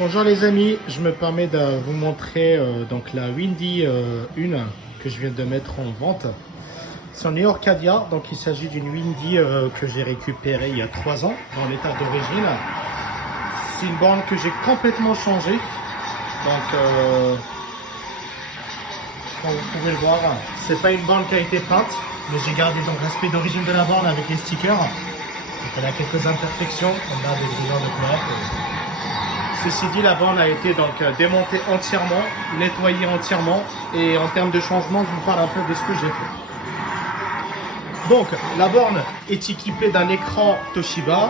Bonjour les amis, je me permets de vous montrer donc la Windy 1 que je viens de mettre en vente. C'est en Orcadia, donc il s'agit d'une Windy que j'ai récupérée il y a 3 ans dans l'état d'origine. C'est une borne que j'ai complètement changée. Donc comme vous pouvez le voir, c'est pas une borne qui a été peinte, mais j'ai gardé donc l'aspect d'origine de la borne avec les stickers. Donc elle a quelques imperfections, on a des grillons de plaques. Ceci dit, la borne a été donc démontée entièrement, nettoyée entièrement, et en termes de changement, je vous parle un peu de ce que j'ai fait. Donc, la borne est équipée d'un écran Toshiba,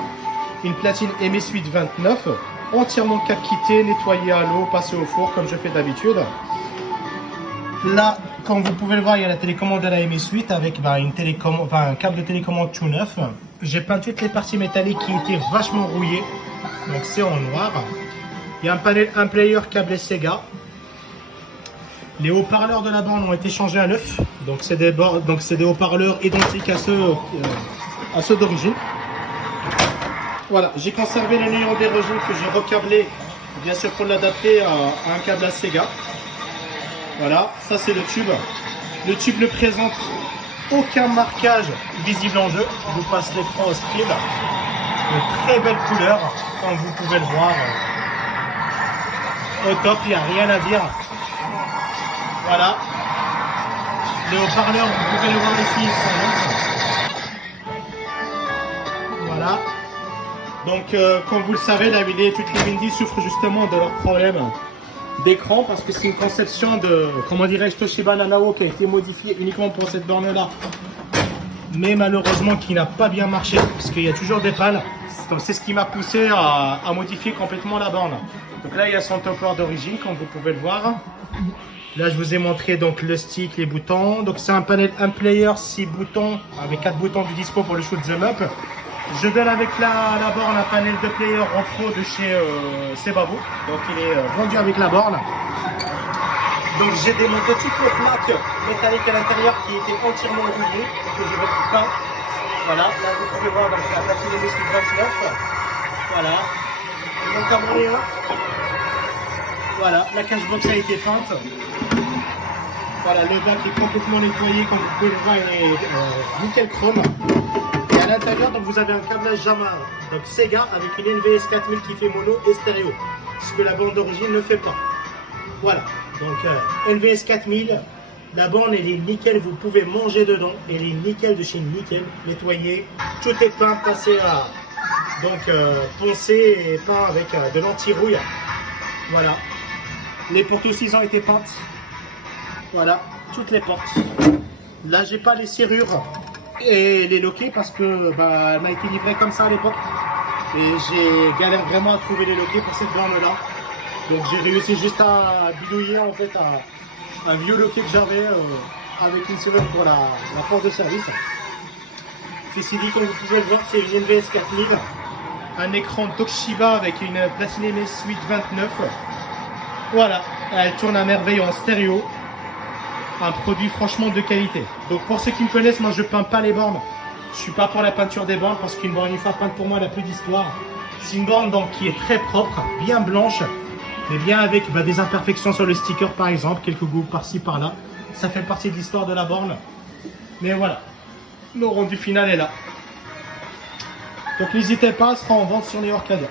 une platine MS8 29, entièrement capquitée, nettoyée à l'eau, passée au four comme je fais d'habitude. Là, comme vous pouvez le voir, il y a la télécommande à la MS8 avec un câble de télécommande tout neuf. J'ai peint toutes les parties métalliques qui étaient vachement rouillées, donc c'est en noir. Il y a un panel, un player câblé Sega. Les haut-parleurs de la borne ont été changés à neuf. Donc c'est des haut-parleurs identiques à ceux d'origine. Voilà, j'ai conservé les néons d'origine que j'ai recablé, bien sûr pour l'adapter à un câble à Sega. Voilà, ça c'est le tube. Le tube ne présente aucun marquage visible en jeu. Je vous passe l'écran au speed. De très belle couleur, comme vous pouvez le voir. Au top, il n'y a rien à dire. Voilà. Les haut-parleurs, vous pouvez le voir ici. Voilà. Donc, comme vous le savez, toutes les Windy souffrent justement de leurs problèmes d'écran parce que c'est une conception de, comment dirais-je, Toshiba Nanao qui a été modifiée uniquement pour cette borne-là. Mais malheureusement qui n'a pas bien marché parce qu'il y a toujours des pannes. Donc c'est ce qui m'a poussé à modifier complètement la borne. Donc là il y a son topper d'origine comme vous pouvez le voir. Là je vous ai montré donc le stick, les boutons. Donc c'est un panel, un player 6 boutons avec 4 boutons de dispo pour le shoot them up. Je donne avec la borne un panel de player en pro de chez Sebabo. Donc il est vendu avec la borne. Donc j'ai démonté toutes les plaques métalliques à l'intérieur qui étaient entièrement rouillées, que je vais tout peindre. Voilà, là vous pouvez voir donc, la platine MS8 29. Voilà. Mon caméléon. Voilà, la cashbox a été peinte. Voilà, le bac est complètement nettoyé, comme vous pouvez le voir, il est nickel chrome. Et à l'intérieur, donc vous avez un câblage Yamaha, donc Sega avec une NVS 4000 qui fait mono et stéréo, ce que la borne d'origine ne fait pas. Voilà. Donc LVS 4000, la borne elle est nickel, vous pouvez manger dedans, elle est nickel de chez Nickel, nettoyée, tout est peint, passé à poncé et peint avec de l'anti-rouille. Voilà, les portes aussi ont été peintes, voilà, toutes les portes. Là j'ai pas les serrures et les loquets parce que elle m'a été livrée comme ça à l'époque et j'ai galéré vraiment à trouver les loquets pour cette borne là. Donc j'ai réussi juste à bidouiller en fait un vieux loquet que j'avais avec une serrure pour la porte de service. Ceci dit, comme vous pouvez le voir, c'est une NVS 4000, un écran Toshiba avec une platine MS8 29. Voilà, elle tourne à merveille en stéréo. Un produit franchement de qualité. Donc pour ceux qui me connaissent, moi je peins pas les bornes. Je suis pas pour la peinture des bornes parce qu'une borne une fois peinte pour moi elle n'a plus d'histoire. C'est une borne donc qui est très propre, bien blanche. Mais bien avec des imperfections sur le sticker par exemple, quelques goûts par-ci par-là. Ça fait partie de l'histoire de la borne. Mais voilà, le rendu final est là. Donc n'hésitez pas, elle sera en vente sur les Orcadia.